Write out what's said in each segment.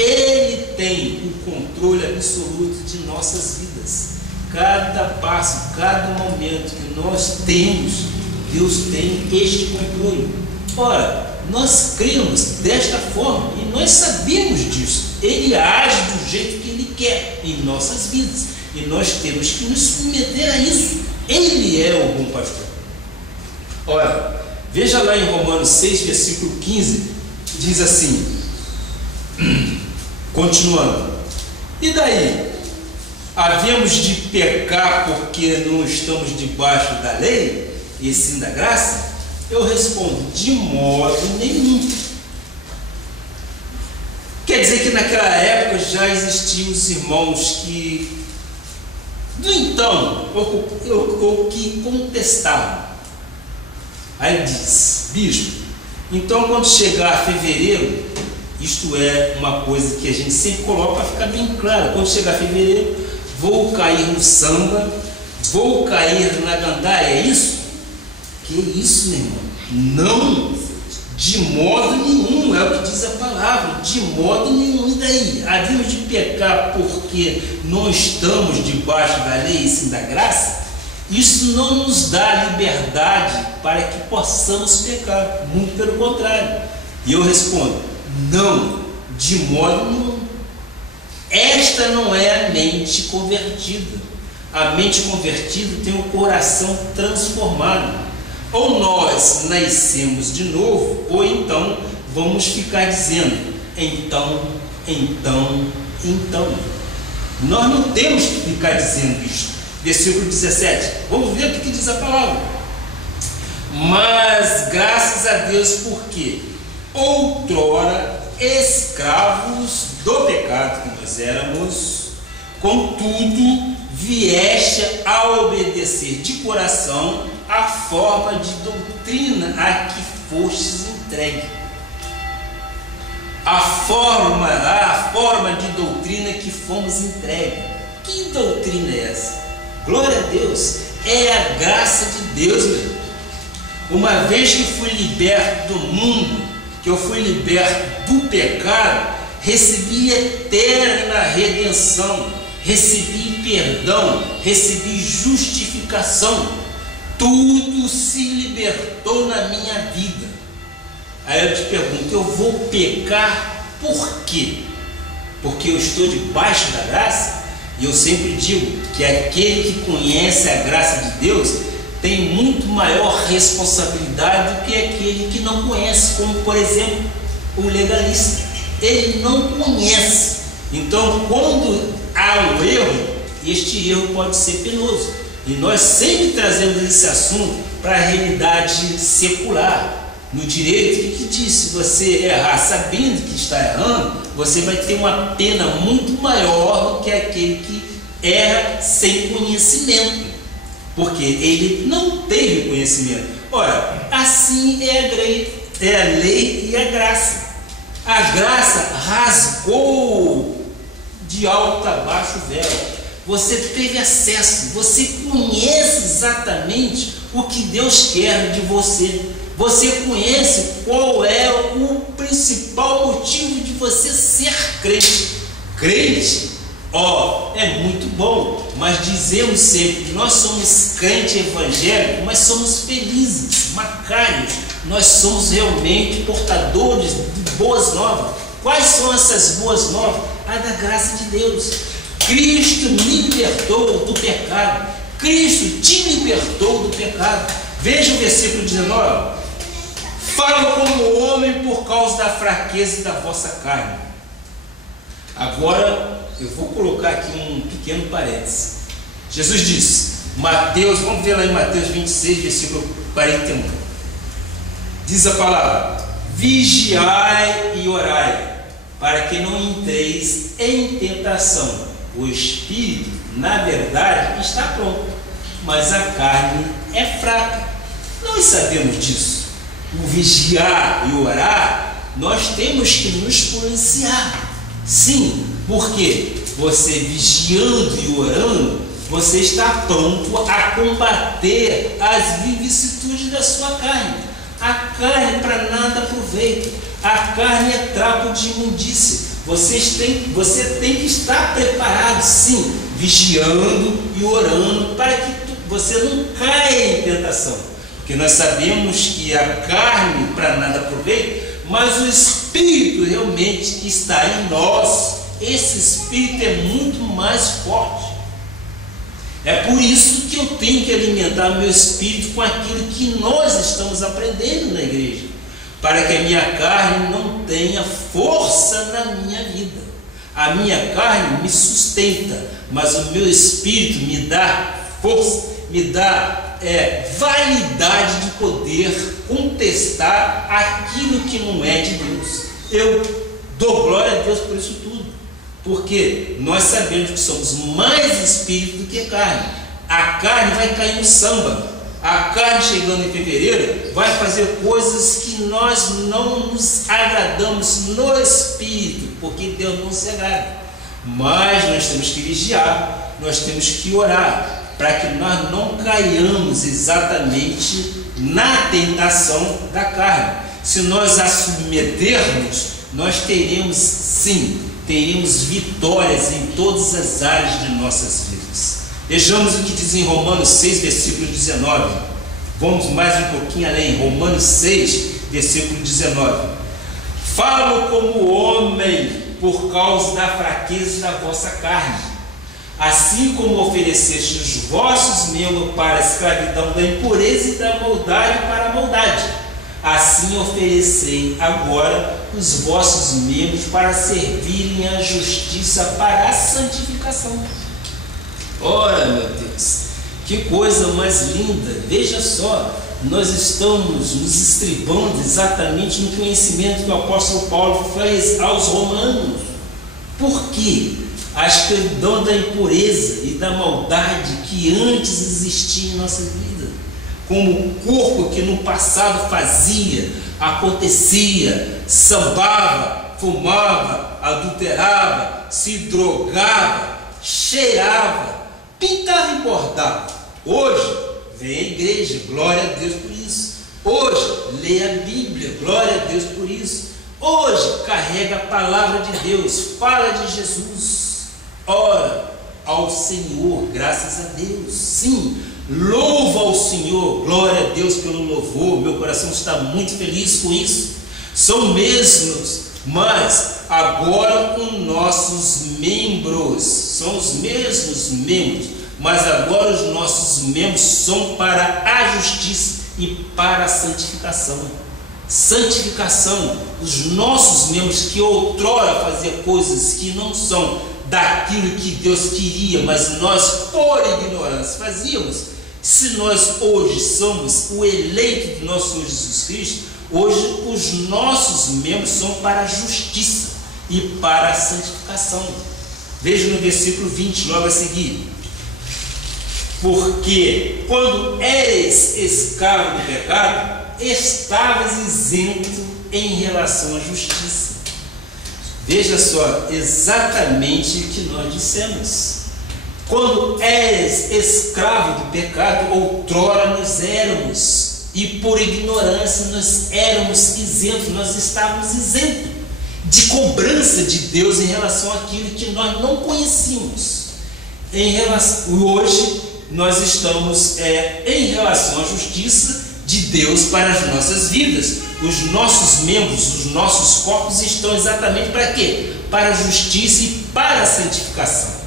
Ele tem o controle absoluto de nossas vidas. Cada passo, cada momento que nós temos, Deus tem este controle. Ora, nós cremos desta forma e nós sabemos disso. Ele age do jeito que Ele quer em nossas vidas e nós temos que nos submeter a isso. Ele é o bom pastor. Ora, veja lá em Romanos 6, versículo 15, diz assim, continuando: e daí? Havemos de pecar porque não estamos debaixo da lei e sim da graça? Eu respondo: de modo nenhum. Quer dizer que naquela época já existiam os irmãos que, no então, ou que contestavam. Aí diz: bispo, então quando chegar fevereiro, isto é uma coisa que a gente sempre coloca para ficar bem claro, quando chegar fevereiro, vou cair no samba, vou cair na gandaia, é isso? Que isso, meu irmão? Não, de modo nenhum, é o que diz a palavra, de modo nenhum. E daí? Havemos de pecar porque não estamos debaixo da lei e sim da graça? Isso não nos dá liberdade para que possamos pecar, muito pelo contrário. E eu respondo: não, de modo nenhum. Esta não é a mente convertida. A mente convertida tem o coração transformado. Ou nós nascemos de novo, ou então vamos ficar dizendo então. Nós não temos que ficar dizendo isso. Versículo 17, vamos ver o que diz a palavra. Mas graças a Deus, porque outrora escravos do pecado que nós éramos, contudo vieste a obedecer de coração a forma de doutrina a que fostes entregue. A forma de doutrina que fomos entregue. Que doutrina é essa? Glória a Deus, é a graça de Deus, meu irmão. Uma vez que fui liberto do mundo, que eu fui liberto do pecado, recebi eterna redenção, recebi perdão, recebi justificação. Tudo se libertou na minha vida. Aí eu te pergunto: eu vou pecar por quê? Porque eu estou debaixo da graça? E eu sempre digo que aquele que conhece a graça de Deus tem muito maior responsabilidade do que aquele que não conhece, como por exemplo o legalista. Ele não conhece. Então, quando há um erro, este erro pode ser penoso. E nós sempre trazemos esse assunto para a realidade secular. No direito, o que diz? Se você errar sabendo que está errando, você vai ter uma pena muito maior do que aquele que erra sem conhecimento, porque ele não teve conhecimento. Ora, assim é a lei e a graça. A graça rasgou de alto a baixo o véu. Você teve acesso, você conhece exatamente o que Deus quer de você. Você conhece qual é o principal motivo de você ser crente. Crente, é muito bom, mas dizemos sempre que nós somos crente evangélico, mas somos felizes, macários. Nós somos realmente portadores de boas novas. Quais são essas boas novas? A da graça de Deus. Cristo me libertou do pecado. Cristo te libertou do pecado. Veja o versículo 19. Falo como homem por causa da fraqueza da vossa carne. Agora eu vou colocar aqui um pequeno parênteses. Jesus disse, Mateus, vamos ver lá em Mateus 26, versículo 41. Diz a palavra: vigiai e orai, para que não entreis em tentação. O espírito, na verdade, está pronto, mas a carne é fraca. Nós sabemos disso. O vigiar e orar, nós temos que nos policiar. Sim, porque você vigiando e orando, você está pronto a combater as vicissitudes da sua carne. A carne para nada aproveita. A carne é trapo de imundície. você tem que estar preparado, sim, vigiando e orando para que você não caia em tentação. Porque nós sabemos que a carne para nada aproveita, mas o Espírito realmente está em nós. Esse Espírito é muito mais forte. É por isso que eu tenho que alimentar meu espírito com aquilo que nós estamos aprendendo na igreja, para que a minha carne não tenha força na minha vida. A minha carne me sustenta, mas o meu espírito me dá força, me dá validade de poder contestar aquilo que não é de Deus. Eu dou glória a Deus por isso tudo, porque nós sabemos que somos mais espírito do que carne. A carne vai cair no samba. A carne, chegando em fevereiro, vai fazer coisas que nós não nos agradamos no espírito, porque Deus não se agrada. Mas nós temos que vigiar, nós temos que orar, para que nós não caiamos exatamente na tentação da carne. Se nós a submetermos, nós teremos vitórias em todas as áreas de nossas vidas. Vejamos o que diz em Romanos 6, versículo 19. Vamos mais um pouquinho além. Romanos 6, versículo 19. Falo como homem por causa da fraqueza da vossa carne. Assim como ofereceste os vossos membros para a escravidão da impureza e da maldade para a maldade, assim oferecei agora os vossos membros para servirem à justiça para a santificação. Ora, meu Deus, que coisa mais linda! Veja só, nós estamos nos estribando exatamente no conhecimento que o apóstolo Paulo fez aos romanos. Por quê? A escravidão da impureza e da maldade que antes existia em nossa vida, como o corpo que no passado fazia, acontecia, sambava, fumava, adulterava, se drogava, cheirava, pintava e bordava. Hoje vem a igreja, glória a Deus por isso. Hoje lê a Bíblia, glória a Deus por isso. Hoje carrega a palavra de Deus, fala de Jesus, ora ao Senhor, graças a Deus, sim, louva ao Senhor, glória a Deus pelo louvor. Meu coração está muito feliz com isso. São mesmos, mas agora com nossos membros, são os mesmos membros, mas agora os nossos membros são para a justiça e para a santificação. Santificação, os nossos membros que outrora faziam coisas que não são daquilo que Deus queria, mas nós por ignorância fazíamos. Se nós hoje somos o eleito do nosso Senhor Jesus Cristo, hoje os nossos membros são para a justiça e para a santificação. Veja no versículo 20, logo a seguir. Porque quando eres escravo do pecado, estavas isento em relação à justiça. Veja só, exatamente o que nós dissemos. Quando eres escravo do pecado, outrora nós éramos, e por ignorância nós éramos isentos, nós estávamos isentos de cobrança de Deus em relação àquilo que nós não conhecíamos. Hoje nós estamos em relação à justiça de Deus para as nossas vidas. Os nossos membros, os nossos corpos estão exatamente para quê? Para a justiça e para a santificação.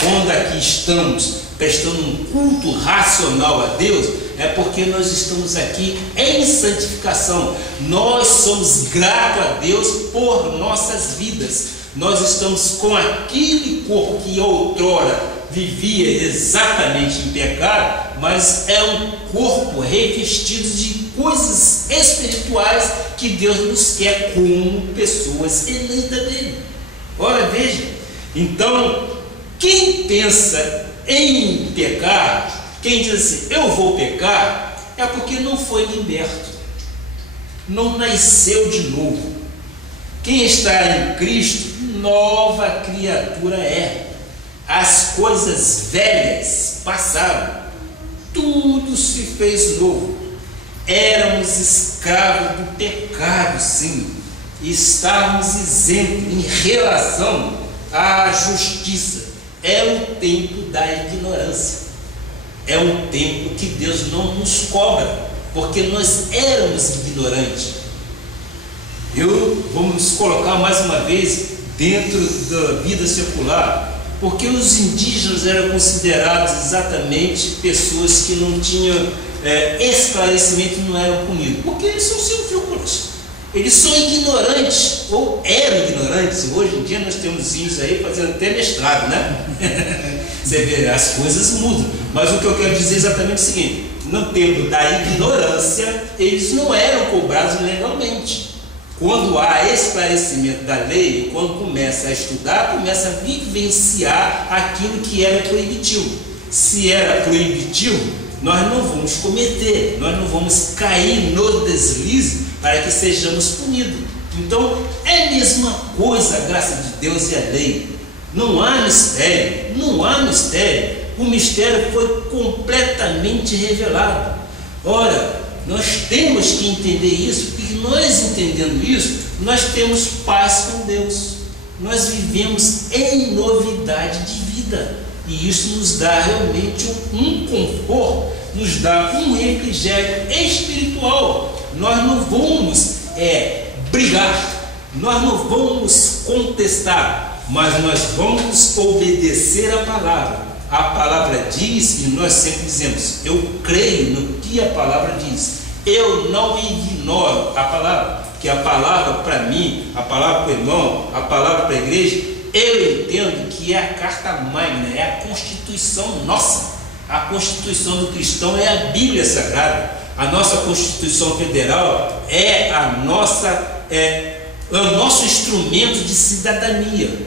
Quando aqui estamos prestando um culto racional a Deus, é porque nós estamos aqui em santificação. Nós somos gratos a Deus por nossas vidas. Nós estamos com aquele corpo que outrora vivia exatamente em pecado, mas é um corpo revestido de coisas espirituais que Deus nos quer como pessoas eleitas dele. Ora, veja, então, quem pensa em pecar, quem diz assim, eu vou pecar, é porque não foi liberto, não nasceu de novo. Quem está em Cristo, nova criatura é. As coisas velhas passaram, tudo se fez novo. Éramos escravos do pecado, sim. estarmos isentos em relação à justiça. É o tempo da ignorância. É um tempo que Deus não nos cobra, porque nós éramos ignorantes. Vamos colocar mais uma vez dentro da vida secular, porque os indígenas eram considerados exatamente pessoas que não tinham esclarecimento, não eram punidos, porque eles são silvícolas, eles são ignorantes, ou eram ignorantes. Hoje em dia nós temos índios aí fazendo até mestrado, né? Você vê, as coisas mudam, mas o que eu quero dizer é exatamente o seguinte: no tempo da ignorância, eles não eram cobrados legalmente. Quando há esclarecimento da lei, quando começa a estudar, começa a vivenciar aquilo que era proibitivo. Se era proibitivo, nós não vamos cometer, nós não vamos cair no deslize para que sejamos punidos. Então, é a mesma coisa a graça de Deus e a lei. Não há mistério, não há mistério. O mistério foi completamente revelado. Ora, nós temos que entender isso, porque nós entendendo isso, nós temos paz com Deus. Nós vivemos em novidade de vida. E isso nos dá realmente um conforto, nos dá um refrigério espiritual. Nós não vamos brigar, nós não vamos contestar, mas nós vamos obedecer a palavra. A palavra diz, e nós sempre dizemos: eu creio no que a palavra diz. Eu não ignoro a palavra, que a palavra para mim, a palavra para o irmão, a palavra para a igreja, eu entendo que é a carta magna, é a constituição nossa. A constituição do cristão é a Bíblia Sagrada. A nossa Constituição Federal é o nosso instrumento de cidadania.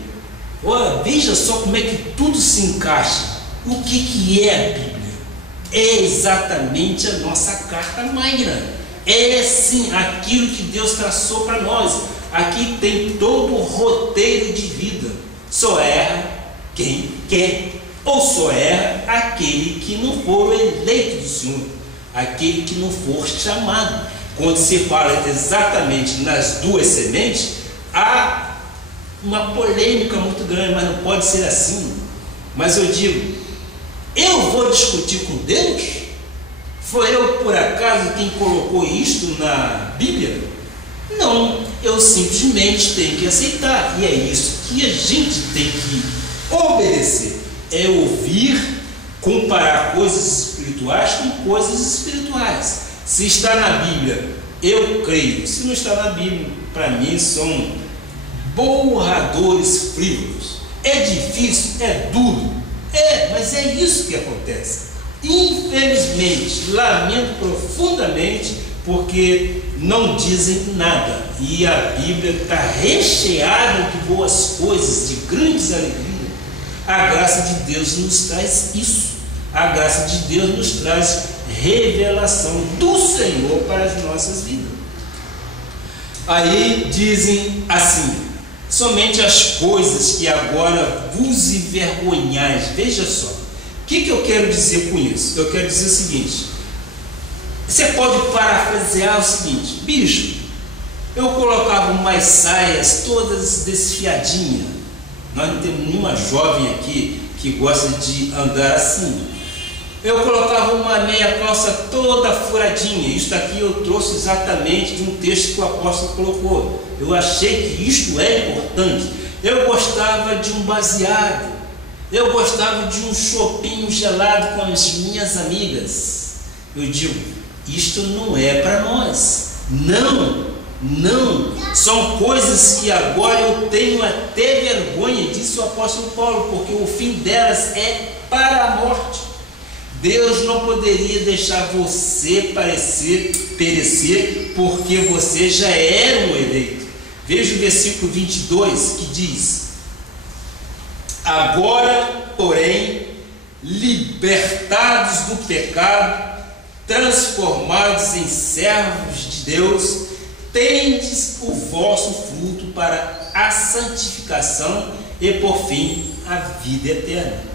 Ora, veja só como é que tudo se encaixa. O que é a Bíblia? É exatamente a nossa carta magna. É sim aquilo que Deus traçou para nós. Aqui tem todo o roteiro de vida. Só erra quem quer, ou só erra aquele que não for eleito do Senhor, aquele que não for chamado. Quando se fala exatamente nas duas sementes, há uma polêmica muito grande, mas não pode ser assim. Mas eu digo: eu vou discutir com Deus? Foi eu por acaso quem colocou isto na Bíblia? Não, eu simplesmente tenho que aceitar, e é isso que a gente tem que obedecer. É ouvir, comparar coisas espirituais com coisas espirituais. Se está na Bíblia, eu creio. Se não está na Bíblia, para mim são borradores frívolos. É difícil, é duro, mas é isso que acontece. Infelizmente, lamento profundamente, porque não dizem nada, e a Bíblia está recheada de boas coisas, de grandes alegrias. A graça de Deus nos traz isso. A graça de Deus nos traz revelação do Senhor para as nossas vidas. Aí dizem assim: somente as coisas que agora vos envergonhais. Veja só, o que eu quero dizer com isso? Eu quero dizer o seguinte: você pode parafrasear o seguinte: bicho, eu colocava umas saias todas desfiadinhas. Nós não temos nenhuma jovem aqui que gosta de andar assim. Eu colocava uma meia calça toda furadinha. Isso daqui eu trouxe exatamente de um texto que o apóstolo colocou. Eu achei que isto é importante. Eu gostava de um baseado. Eu gostava de um chopinho gelado com as minhas amigas. Eu digo: isto não é para nós. Não. São coisas que agora eu tenho até vergonha, disse o apóstolo Paulo, porque o fim delas é para a morte. Deus não poderia deixar você perecer, porque você já era um eleito. Veja o versículo 22 que diz: agora, porém, libertados do pecado, transformados em servos de Deus, tendes o vosso fruto para a santificação e, por fim, a vida eterna.